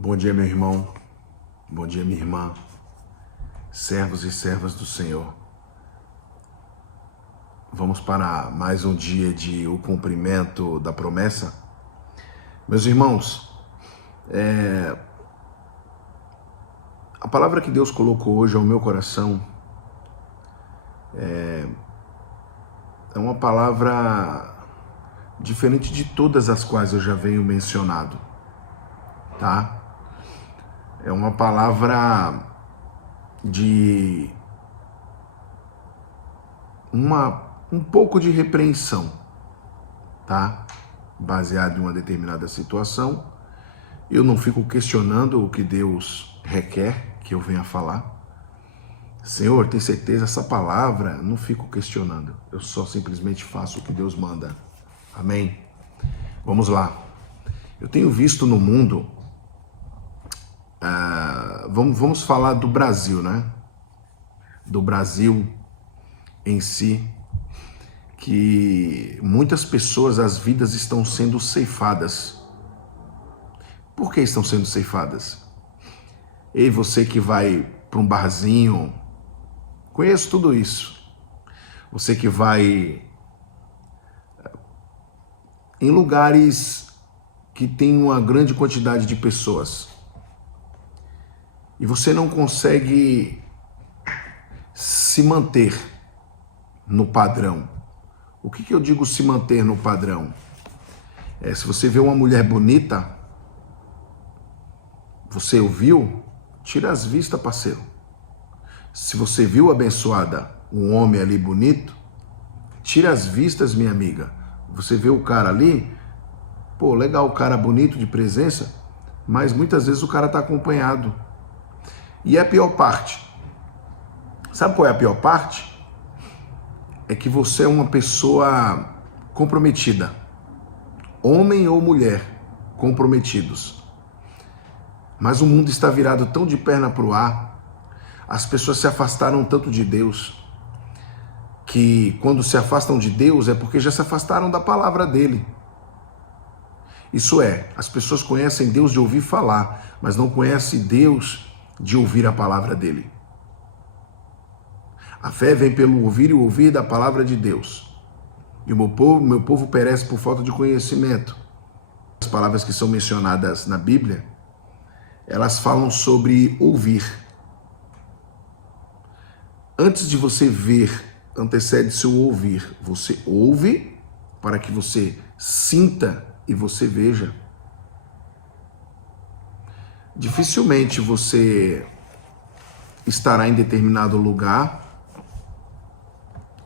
Bom dia, meu irmão. Bom dia, minha irmã. Servos e servas do Senhor. Vamos para mais um dia de o cumprimento da promessa. Meus irmãos, a palavra que Deus colocou hoje ao meu coração é uma palavra diferente de todas as quais eu já venho mencionado, tá? É uma palavra de um pouco de repreensão, tá? Baseado em uma determinada situação. Eu não fico questionando o que Deus requer que eu venha falar. Senhor, tem certeza essa palavra? Não fico questionando. Eu só simplesmente faço o que Deus manda. Amém? Vamos lá. Eu tenho visto no mundo... Vamos falar do Brasil, né? Do Brasil em si, que muitas pessoas, as vidas estão sendo ceifadas. Por que estão sendo ceifadas? Ei, você que vai para um barzinho, conheço tudo isso. Você que vai em lugares que tem uma grande quantidade de pessoas e você não consegue se manter no padrão. O que eu digo se manter no padrão? Se você vê uma mulher bonita, você ouviu? Tira as vistas, parceiro. Se você viu abençoada um homem ali bonito, tira as vistas, minha amiga. Você vê o cara ali, pô, legal, o cara bonito de presença, mas muitas vezes o cara tá acompanhado. E é a pior parte. Sabe qual é a pior parte? É que você é uma pessoa comprometida. Homem ou mulher, comprometidos. Mas o mundo está virado tão de perna para o ar, as pessoas se afastaram tanto de Deus, que quando se afastam de Deus é porque já se afastaram da palavra dele. Isso é, as pessoas conhecem Deus de ouvir falar, mas não conhecem Deus de ouvir a palavra dele. A fé vem pelo ouvir e ouvir da palavra de Deus. E o meu povo perece por falta de conhecimento. As palavras que são mencionadas na Bíblia, elas falam sobre ouvir. Antes de você ver, antecede-se o ouvir. Você ouve para que você sinta e você veja. Dificilmente você estará em determinado lugar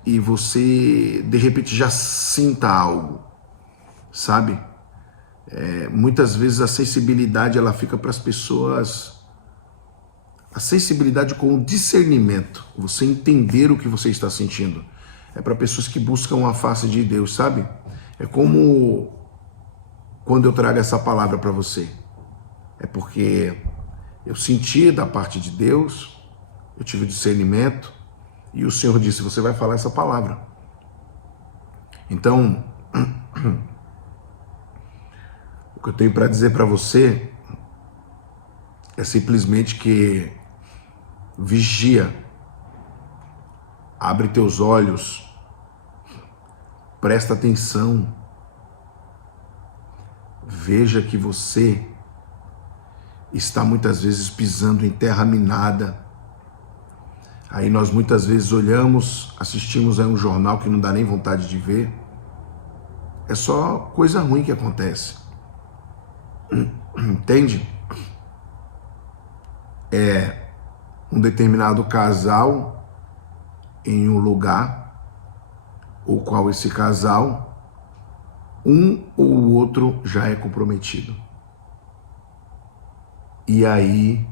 e você, de repente, já sinta algo, sabe? Muitas vezes a sensibilidade, ela fica para as pessoas... A sensibilidade com o discernimento, você entender o que você está sentindo. É para pessoas que buscam a face de Deus, sabe? É como quando eu trago essa palavra para você. É porque eu senti da parte de Deus, eu tive discernimento, e o Senhor disse, você vai falar essa palavra. Então, o que eu tenho para dizer para você é simplesmente que vigia, abre teus olhos, presta atenção, veja que você está muitas vezes pisando em terra minada. Aí nós muitas vezes olhamos, assistimos a um jornal que não dá nem vontade de ver. É só coisa ruim que acontece. Entende? É um determinado casal em um lugar, o qual esse casal, um ou o outro já é comprometido. E aí,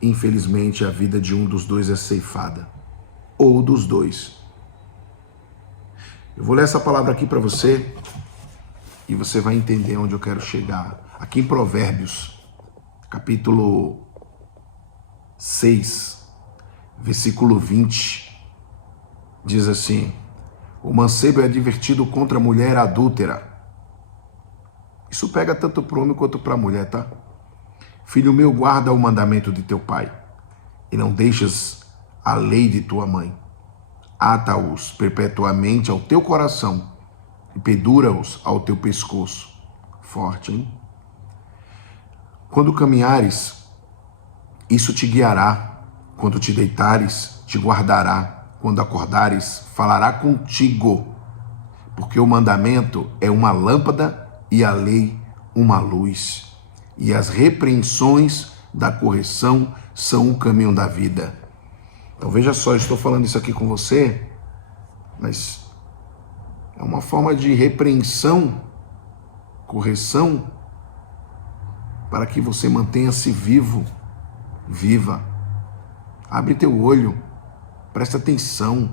infelizmente, a vida de um dos dois é ceifada. Ou dos dois. Eu vou ler essa palavra aqui para você e você vai entender onde eu quero chegar. Aqui em Provérbios, capítulo 6, versículo 20, diz assim: o mancebo é advertido contra a mulher adúltera. Isso pega tanto para o homem quanto para a mulher, tá? Filho meu, guarda o mandamento de teu pai, e não deixes a lei de tua mãe. Ata-os perpetuamente ao teu coração, e pendura-os ao teu pescoço. Forte, hein? Quando caminhares, isso te guiará. Quando te deitares, te guardará. Quando acordares, falará contigo. Porque o mandamento é uma lâmpada e a lei uma luz. E as repreensões da correção são o caminho da vida. Então veja só, eu estou falando isso aqui com você, mas é uma forma de repreensão, correção, para que você mantenha-se vivo, viva. Abre teu olho, presta atenção.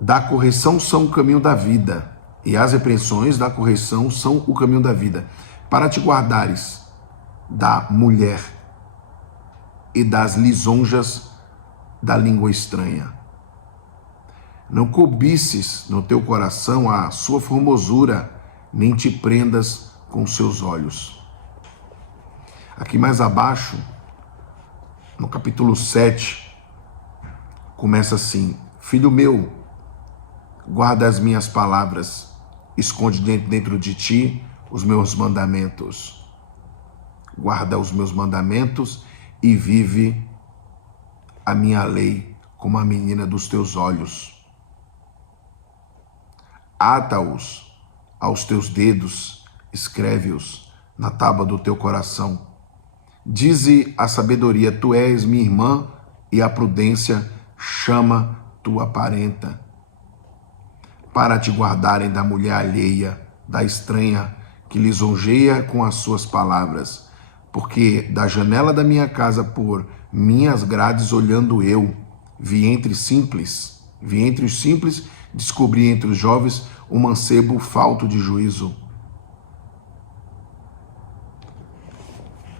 Da correção são o caminho da vida, e as repreensões da correção são o caminho da vida, para te guardares da mulher e das lisonjas da língua estranha. Não cobices no teu coração a sua formosura, nem te prendas com seus olhos. Aqui mais abaixo, no capítulo 7, começa assim: Filho meu, guarda as minhas palavras, esconde dentro de ti os meus mandamentos. Guarda os meus mandamentos e vive a minha lei como a menina dos teus olhos. Ata-os aos teus dedos, escreve-os na tábua do teu coração. Dize a sabedoria: tu és minha irmã, e a prudência chama tua parenta. Para te guardarem da mulher alheia, da estranha que lisonjeia com as suas palavras. Porque da janela da minha casa, por minhas grades olhando eu, vi entre os simples, descobri entre os jovens um mancebo falto de juízo.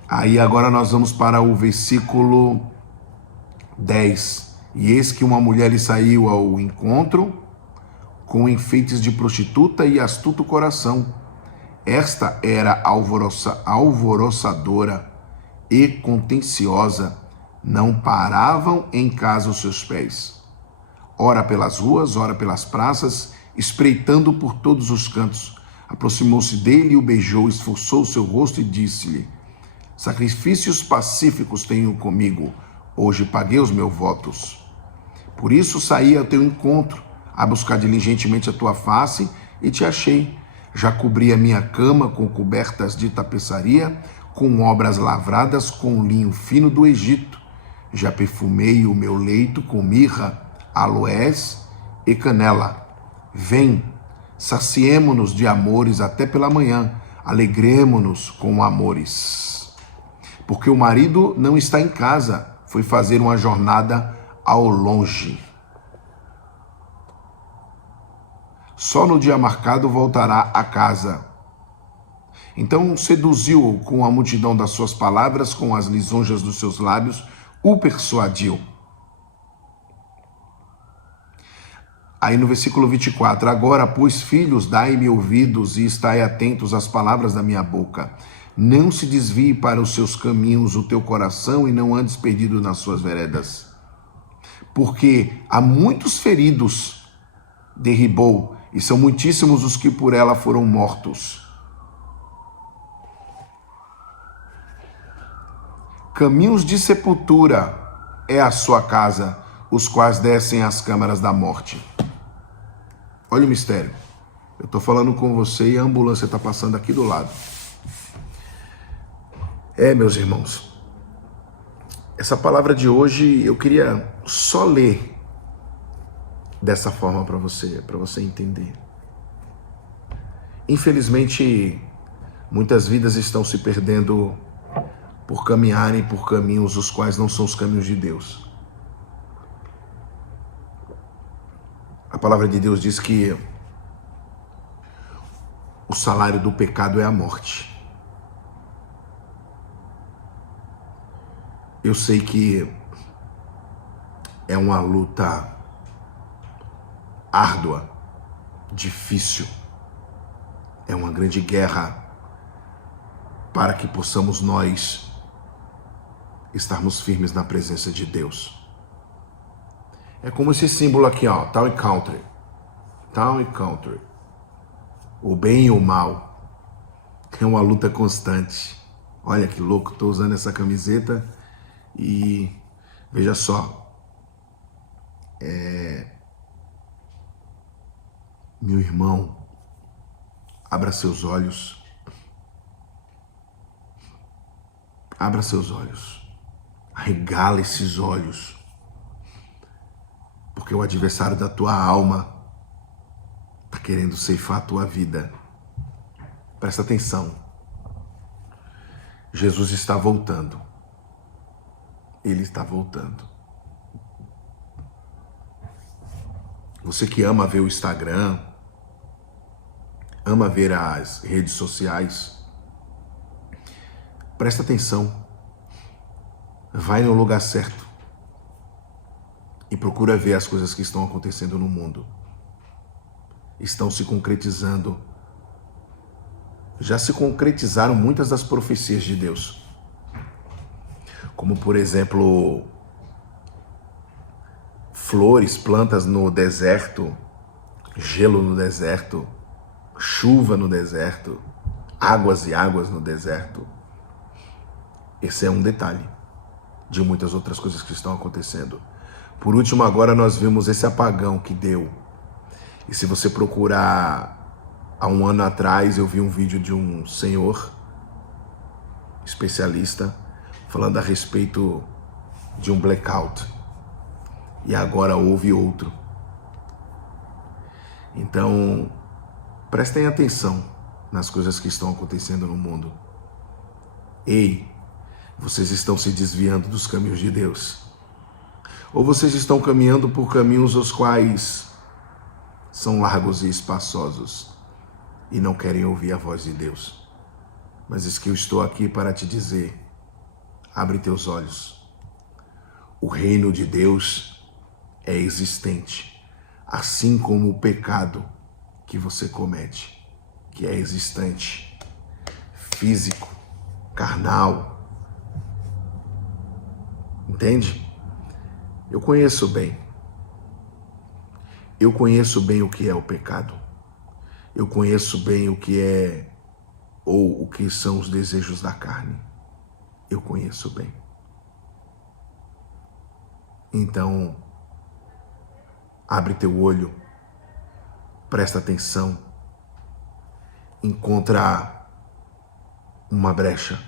Aí agora nós vamos para o versículo 10. E eis que uma mulher lhe saiu ao encontro, com enfeites de prostituta e astuto coração. Esta era alvoroçadora e contenciosa, não paravam em casa os seus pés. Ora pelas ruas, ora pelas praças, espreitando por todos os cantos. Aproximou-se dele e o beijou, esforçou o seu rosto e disse-lhe: sacrifícios pacíficos tenho comigo, hoje paguei os meus votos. Por isso saí ao teu encontro, a buscar diligentemente a tua face, e te achei. Já cobri a minha cama com cobertas de tapeçaria, com obras lavradas com linho fino do Egito. Já perfumei o meu leito com mirra, aloés e canela. Vem, saciemo-nos de amores até pela manhã, alegremo-nos com amores. Porque o marido não está em casa, foi fazer uma jornada ao longe. Só no dia marcado voltará a casa. Então seduziu-o com a multidão das suas palavras, com as lisonjas dos seus lábios, o persuadiu. Aí no versículo 24, agora, pois, filhos, dai-me ouvidos e estai atentos às palavras da minha boca. Não se desvie para os seus caminhos o teu coração e não andes perdido nas suas veredas. Porque há muitos feridos derribou, e são muitíssimos os que por ela foram mortos. Caminhos de sepultura é a sua casa, os quais descem às câmaras da morte. Olha o mistério. Eu estou falando com você e a ambulância está passando aqui do lado. Meus irmãos, essa palavra de hoje eu queria só ler dessa forma para você entender. Infelizmente, muitas vidas estão se perdendo por caminharem por caminhos os quais não são os caminhos de Deus. A palavra de Deus diz que o salário do pecado é a morte. Eu sei que é uma luta árdua, difícil, É uma grande guerra para que possamos nós estarmos firmes na presença de Deus. É como esse símbolo aqui, ó, Town and Country. Town and Country. O bem e o mal. É uma luta constante. Olha que louco, estou usando essa camiseta e veja só. Meu irmão, abra seus olhos. Abra seus olhos. Arregala esses olhos. Porque o adversário da tua alma está querendo ceifar a tua vida. Presta atenção. Jesus está voltando. Ele está voltando. Você que ama ver o Instagram, ama ver as redes sociais, presta atenção. Vai no lugar certo e procura ver as coisas que estão acontecendo no mundo. Estão se concretizando. Já se concretizaram muitas das profecias de Deus. Como, por exemplo, flores, plantas no deserto, gelo no deserto, chuva no deserto, águas e águas no deserto. Esse é um detalhe de muitas outras coisas que estão acontecendo. Por último, agora nós vimos esse apagão que deu. E se você procurar, há um ano atrás eu vi um vídeo de um senhor especialista falando a respeito de um blackout. E agora houve outro. Então, prestem atenção nas coisas que estão acontecendo no mundo. Ei, vocês estão se desviando dos caminhos de Deus. Ou vocês estão caminhando por caminhos os quais são largos e espaçosos e não querem ouvir a voz de Deus. Mas isso que eu estou aqui para te dizer, abre teus olhos. O reino de Deus é existente, assim como o pecado que você comete, que é existente, físico, carnal. Entende? Eu conheço bem. Eu conheço bem o que é o pecado. Eu conheço bem o que é ou o que são os desejos da carne. Eu conheço bem. Então, abre teu olho, presta atenção, encontra uma brecha.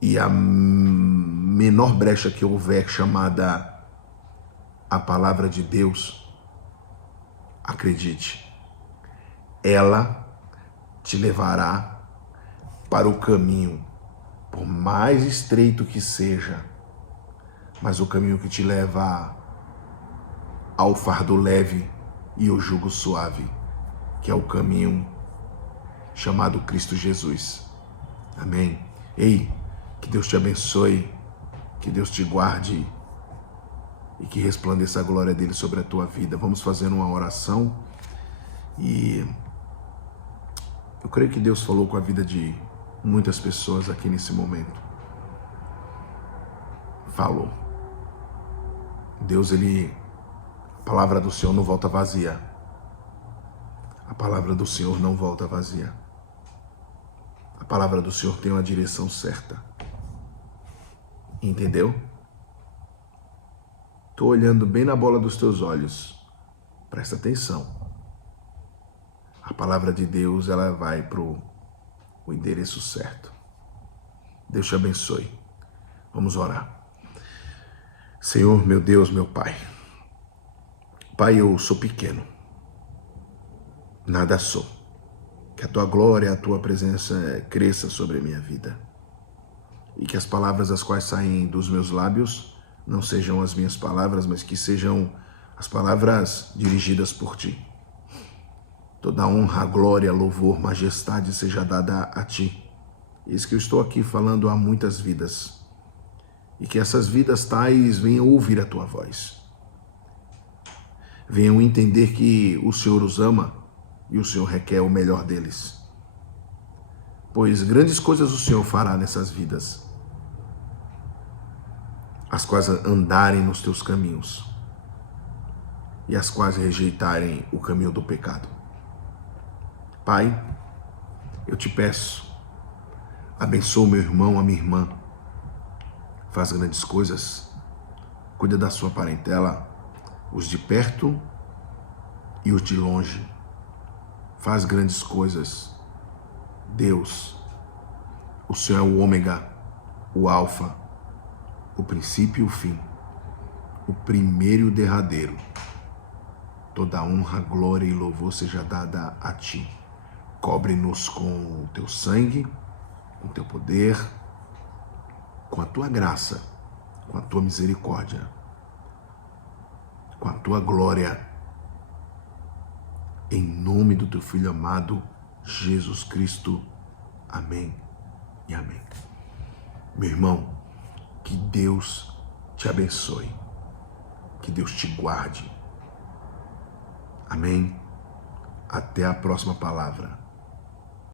E a menor brecha que houver, chamada a palavra de Deus, acredite, ela te levará para o caminho, por mais estreito que seja, mas o caminho que te leva ao fardo leve e o jugo suave, que é o caminho chamado Cristo Jesus. Amém? Ei, que Deus te abençoe, que Deus te guarde e que resplandeça a glória dele sobre a tua vida. Vamos fazer uma oração e eu creio que Deus falou com a vida de muitas pessoas aqui nesse momento. Falou. Deus, a palavra do Senhor não volta vazia. A palavra do Senhor não volta vazia. A palavra do Senhor tem uma direção certa. Entendeu? Estou olhando bem na bola dos teus olhos. Presta atenção. A palavra de Deus, ela vai para o endereço certo. Deus te abençoe. Vamos orar. Senhor, meu Deus, meu Pai. Pai, eu sou pequeno. Nada sou. Que a tua glória, a tua presença cresça sobre a minha vida. E que as palavras as quais saem dos meus lábios não sejam as minhas palavras, mas que sejam as palavras dirigidas por ti. Toda honra, glória, louvor, majestade seja dada a ti. Eis que eu estou aqui falando a muitas vidas. E que essas vidas tais venham ouvir a tua voz. Venham entender que o Senhor os ama e o Senhor requer o melhor deles. Pois grandes coisas o Senhor fará nessas vidas, as quais andarem nos teus caminhos e as quais rejeitarem o caminho do pecado. Pai, eu te peço, abençoa o meu irmão, a minha irmã, faz grandes coisas, cuida da sua parentela, os de perto e os de longe, faz grandes coisas. Deus, o Senhor é o ômega, o alfa, o princípio e o fim, o primeiro e o derradeiro. Toda honra, glória e louvor seja dada a ti. Cobre-nos com o teu sangue, com o teu poder, com a tua graça, com a tua misericórdia, com a tua glória, em nome do teu Filho amado, Jesus Cristo. Amém e amém. Meu irmão, que Deus te abençoe, que Deus te guarde. Amém. Até a próxima palavra.